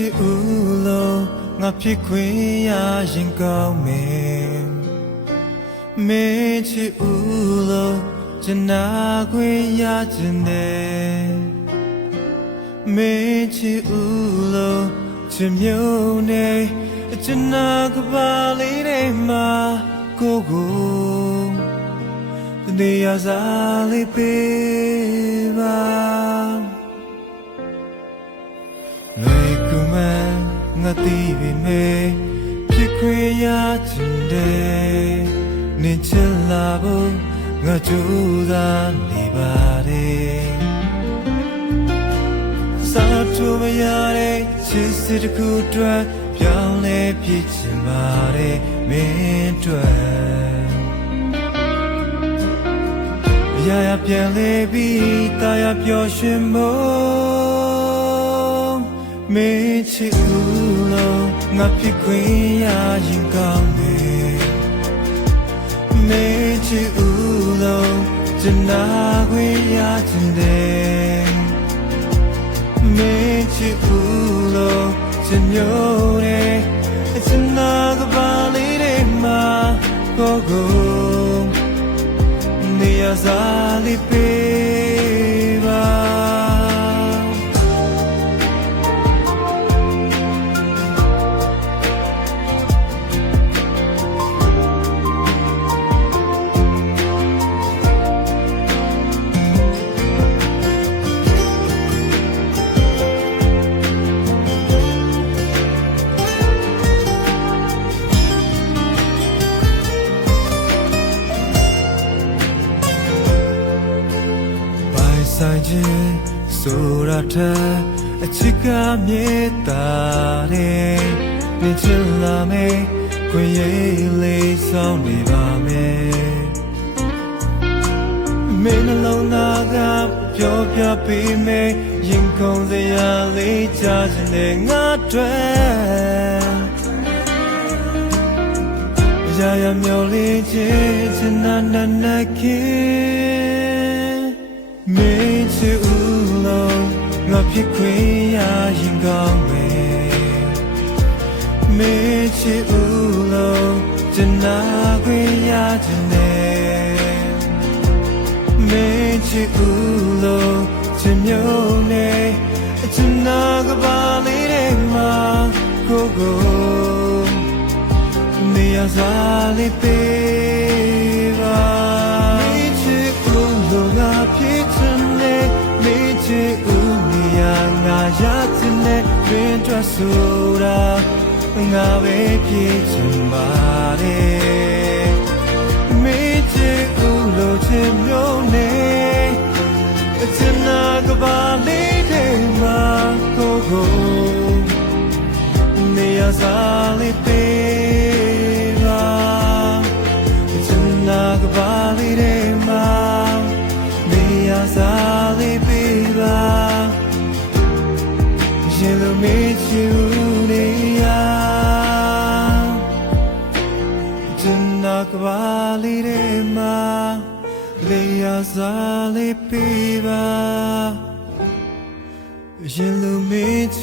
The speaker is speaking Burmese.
ချစ်ဦးလို့ငါဖြစ်ခွင့်ရရင်ကောင်းမယ်မင်းချစ်ဦးလို့ကျနာခွင့်ရခြင်းနဲ့မင်းချစ်ဦးလို့ချစ်မြုံနေကျနာကပါလေးတွေမှာကိုနေရာစားလေးပေးပါလွေကူမငါတီးပြီမေဖြစ်ခွင့်ရခြင်းတဲ့နေချလာဖို့ငါကြိုးစားနေပါတယ်စားတူမရတဲ့ချစ်စစ်တစ်ခုအတွက်ပြောင်းလဲဖြစ်ချင်ပါတယ်မင်းအတွက်ရာရပြန်လေပြီးတာယာပျော်ရွှင်ဖို့မင်းချစ်ဦးလို့ငါဖြစ်ခွင့်ရရင်ကောင်းတယ်မင်းချစ်ဦးလို့ကျနာခွင့်ရခြင်းတယ်မင်းချစ်ဦးလို့ချစ်မျိုးတဲ့ကျနာကပါလေးတွေမှာကိုနေရာစားလေးပေးပါဆိုင်ခြင်းဆိုတာတဲ့အချစ်ကမြေတာတဲ့နေချင်လာမယ်ခွင့်ရလေးဆောင်နေပါမယ်မင်းနှလုံးသားကပြောပြပေးမယ်ရင်ကုန်စရာလေးကြားချင်တဲ့ငါတွေ့ရာရမျောလေးခြင်းချင်နာခင်မင်းချစ်ဦးလို့ငါဖြစ်ခွင့်ရရင်ကောင်းမယ်မင်းချစ်ဦးလို့ကျနာခွင့်ရခြင်းနဲ့မင်းချစ်ဦးလို့ချစ်မြုံနေကျနာကပါလေးတွေမှာကိုနေရာစားလေးပေးပါရတဲ့နဲ့တွင်ထွက်ဆိုတာငါပဲဖြစ်ချင်ပါတယ်မင်းချစ်ဦးလို့ချင်မျိုးနေချင်နာကပါလေးတွေမှာကိုနေရာစားလေးပေးပါချင်နာကပါလေးတွေမှာနေရာစားလေးပေးပါရှင်လူမေးချူနေရကျန်နာကပါလေးတွေမှာလေယာစားလေးပေးပါရှင်လူမေးချ